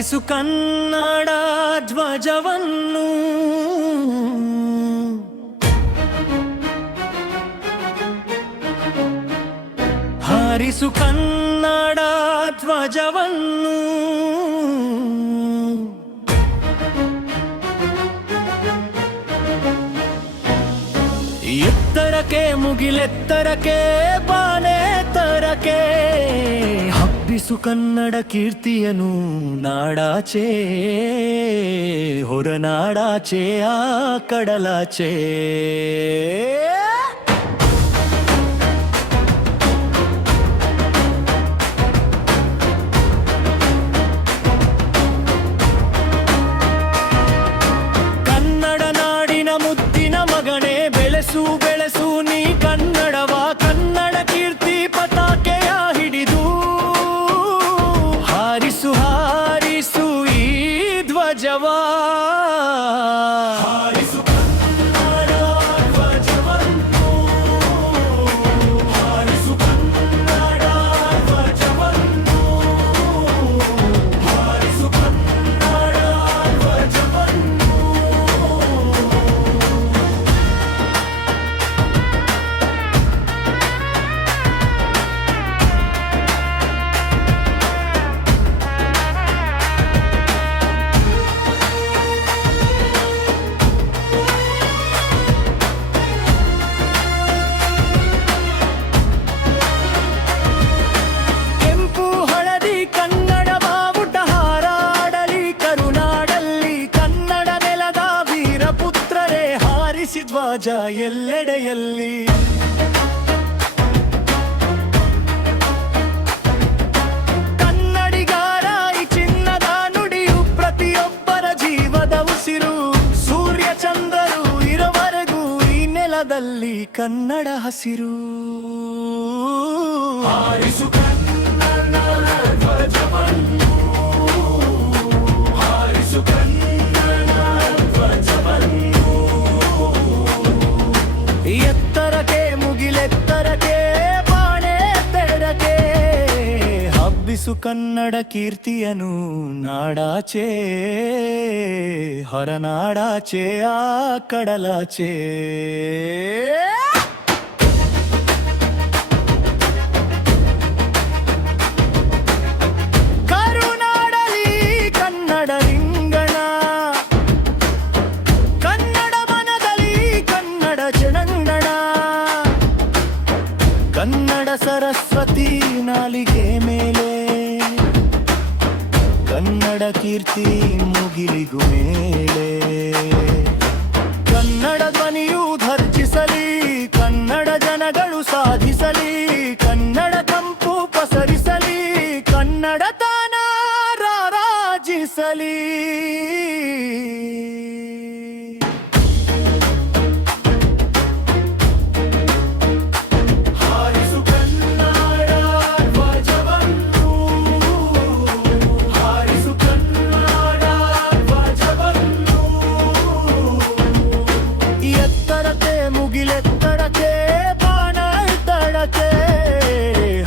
ಹಾರಿಸು ಕನ್ನಡ ಧ್ವಜವನ್ನು ಹಾರಿಸು ಕನ್ನಡ ಧ್ವಜವನ್ನು ಎತ್ತರಕ್ಕೆ ಮುಗಿಲೆತ್ತರಕ್ಕೆ ಬಾನೆ ತರಕೆ ಹಬ್ಬಿಸು ಕನ್ನಡ ಕೀರ್ತಿಯನು ನಾಡಾಚೆ ಹೊರನಾಡಾಚೆ ಆ ಕಡಲಾಚೆ ಕನ್ನಡ ನಾಡಿನ ಮುದ್ದಿನ ಮಗನೇ ಬೆಳೆಸು ಬೆಳೆಸು ನೀ ಕನ್ನಡವ ಕನ್ನಡ ಕೀರ್ತಿ ಪತಾಕೆಯ ಹಿಡಿದು ಹಾರಿಸು ಹಾರಿಸು ಈ ಧ್ವಜವ ಹಾರಿಸು ಕನ್ನಡ ಧ್ವಜವನ್ನು ಹಾರಿಸು ಕನ್ನಡ ಧ್ವಜವನ್ನು ಹಾರಿಸು ಕನ್ನಡ ಧ್ವಜವನ್ನು ಧ್ವಜ ಎಲ್ಲೆಡೆಯಲ್ಲಿ ಕನ್ನಡಿಗರ ಈ ಚಿನ್ನದ ನುಡಿಯು ಪ್ರತಿಯೊಬ್ಬರ ಜೀವದ ಉಸಿರು ಸೂರ್ಯ ಚಂದ್ರರು ಇರುವವರೆಗೂ ಈ ನೆಲದಲ್ಲಿ ಕನ್ನಡ ಹಸಿರು ಹಾರಿಸು ಕನ್ನಡ ಧ್ವಜವನ್ನು ಹಾರಿಸು ಕನ್ನಡ ಧ್ವಜವನ್ನು ಎತ್ತರಕ್ಕೆ ಮುಗಿಲೆತ್ತರಕ್ಕೆ ಬಾಣೆ ತೆರಕೆ ಹಬ್ಬಿಸು ಕನ್ನಡ ಕೀರ್ತಿಯನು ನಾಡಾಚೆ ಹೊರನಾಡಾಚೆ ಆ ಕಡಲಾಚೆ ಕರುನಾಡಲಿ ಕನ್ನಡ ರಿಂಗಣ ಕನ್ನಡ ಮನದಲ್ಲಿ ಕನ್ನಡ ಜನಾಂಗಣ ಕನ್ನಡ ಸರಸ್ವತಿ ನಾಲಿಗೆ ಮೇಲೆ ಕನ್ನಡ ಕೀರ್ತಿ ಮುಗಿಲಿಗೂ ಮೇಲೆ ಕನ್ನಡ ಧ್ವನಿಯು ಧರ್ಜಿಸಲಿ ಕನ್ನಡ ಜನಗಳು ಸಾಧಿಸಲಿ ಕನ್ನಡ ಕಂಪು ಪಸರಿಸಲಿ ಕನ್ನಡ ತಾನ ರಾರಾಜಿಸಲಿ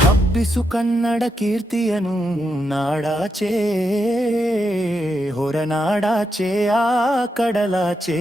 ಹಬ್ಬಿಸು ಕನ್ನಡ ಕೀರ್ತಿಯನು ನಾಡಾಚೆ ಹೊರನಾಡಾಚೆ ಆ ಕಡಲಾಚೆ